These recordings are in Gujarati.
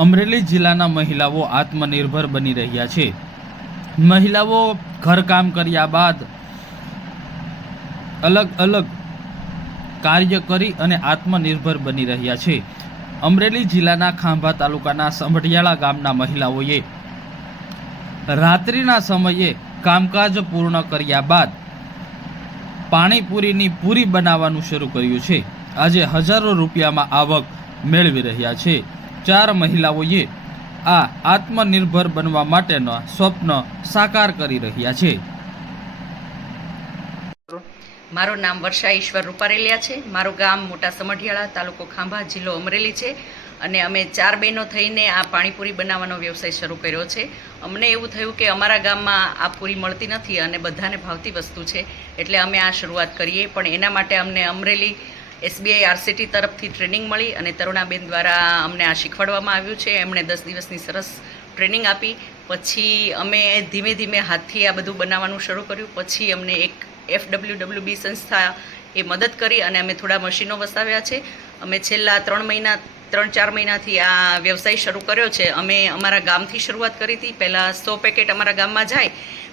અમરેલી જિલ્લાના મહિલાઓ આત્મનિર્ભર બની રહ્યા છે। મહિલાઓ ઘરકામ કર્યા બાદ અલગ અલગ કાર્ય કરી અને આત્મનિર્ભર બની રહ્યા છે। અમરેલી જિલ્લાના ખાંભા તાલુકાના સંભટિયાળા ગામના મહિલાઓએ રાત્રિના સમયે કામકાજ પૂર્ણ કર્યા બાદ પાણીપુરીની પૂરી બનાવવાનું શરૂ કર્યું છે। આજે હજારો રૂપિયામાં આવક મેળવી રહ્યા છે। 4 મહિલાઓએ આ આત્મનિર્ભર બનવા માટેના સ્વપ્ન સાકાર કરી રહ્યા છે। મારું નામ વર્ષા ઈશ્વર રૂપારેલિયા છે। મારું ગામ મોટા સમઢિયાળા, તાલુકો ખાંભા, જિલ્લો અમરેલી છે અને અમે 4 બહેનો થઈને આ પાણીપુરી બનાવવાનો વ્યવસાય શરૂ કર્યો છે। અમને એવું થયું કે અમારા ગામમાં આ પૂરી મળતી નથી અને બધાને ભાવતી વસ્તુ છે, એટલે અમે આ શરૂઆત કરીએ। પણ એના માટે અમને અમરેલી SBI RCT તરફથી ટ્રેનિંગ મળી અને તરુણાબેન દ્વારા અમને આ શીખવાડવામાં આવ્યું છે। એમણે 10 દિવસની સરસ ટ્રેનિંગ આપી। પછી અમે ધીમે ધીમે હાથથી આ બધું બનાવવાનું શરૂ કર્યું। પછી અમને એક FWWB સંસ્થા એ મદદ કરી અને અમે થોડા મશીનો વસાવ્યા છે। અમે છેલ્લા 3-4 મહિનાથી આ વ્યવસાય શરૂ કર્યો છે। અમે અમારા ગામથી શરૂઆત કરી હતી। પહેલાં 100 પેકેટ અમારા ગામમાં જાય,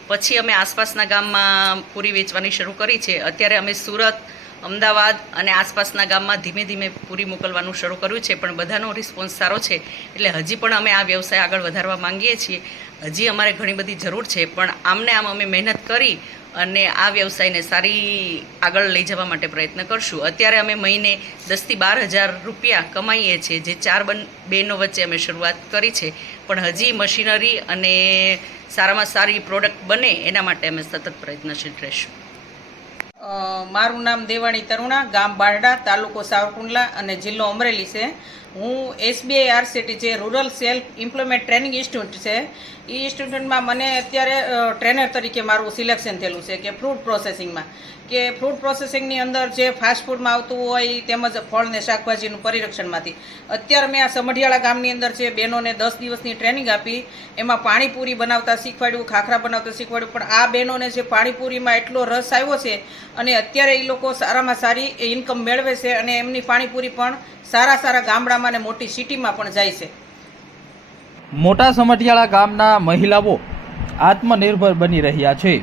પછી અમે આસપાસના ગામમાં પૂરી વેચવાની શરૂ કરી છે। અત્યારે અમે સુરત, અમદાવાદ અને આસપાસના ગામમાં ધીમે ધીમે પૂરી મોકલવાનું શરૂ કર્યું છે, પણ બધાનો રિસ્પોન્સ સારો છે, એટલે હજી પણ અમે આ વ્યવસાય આગળ વધારવા માંગીએ છીએ। હજી અમારે ઘણી બધી જરૂર છે, પણ આમને આમ અમે મહેનત કરી અને આ વ્યવસાયને સારી આગળ લઈ જવા માટે પ્રયત્ન કરશું। અત્યારે અમે મહિને 10,000 થી 12,000 રૂપિયા કમાઈએ છીએ, જે 4 બહેનો વચ્ચે અમે શરૂઆત કરી છે, પણ હજી મશીનરી અને સારામાં સારી પ્રોડક્ટ બને એના માટે અમે સતત પ્રયત્નશીલ રહીશું। મારું નામ દેવાણી તરુણા, ગામ બારડા, તાલુકો સાવરકુંડલા અને જિલ્લો અમરેલી છે। હું SBI RCT જે rural self employment training institute છે, એ ઇન્સ્ટિટ્યૂટમાં મને અત્યારે ટ્રેનર તરીકે મારું સિલેક્શન થયેલું છે કે ફ્રૂટ પ્રોસેસિંગમાં, કે ફ્રૂટ પ્રોસેસિંગની અંદર જે ફાસ્ટ ફૂડમાં આવતું હોય તેમજ ફળ ને શાકભાજીનું પરિરક્ષણમાંથી અત્યારે મેં આ સમઢિયાળા ગામની અંદર જે બહેનોને 10 દિવસની ટ્રેનિંગ આપી, એમાં પાણીપુરી બનાવતા શીખવાડ્યું, ખાખરા બનાવતા શીખવાડ્યું। પણ આ બહેનોને જે પાણીપુરીમાં એટલો રસ આવ્યો છે અને અત્યારે એ લોકો સારામાં સારી ઇન્કમ મેળવે છે અને એમની પાણીપુરી પણ સારા ગામડામાં અને મોટી સિટીમાં પણ જાય છે। મોટા સમઢિયાળા ગામના મહિલાઓ આત્મનિર્ભર બની રહ્યા છે।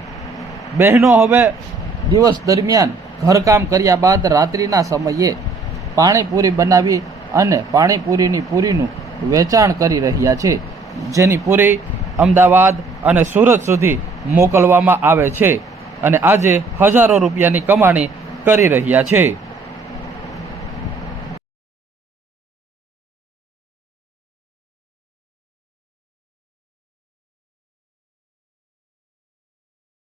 બહેનો હવે દિવસ દરમિયાન ઘરકામ કર્યા બાદ રાત્રિના સમયે પાણીપુરી બનાવી અને પાણીપુરીની પૂરીનું વેચાણ કરી રહ્યા છે, જેની પૂરી અમદાવાદ અને સુરત સુધી મોકલવામાં આવે છે અને આજે હજારો રૂપિયાની કમાણી કરી રહ્યા છે।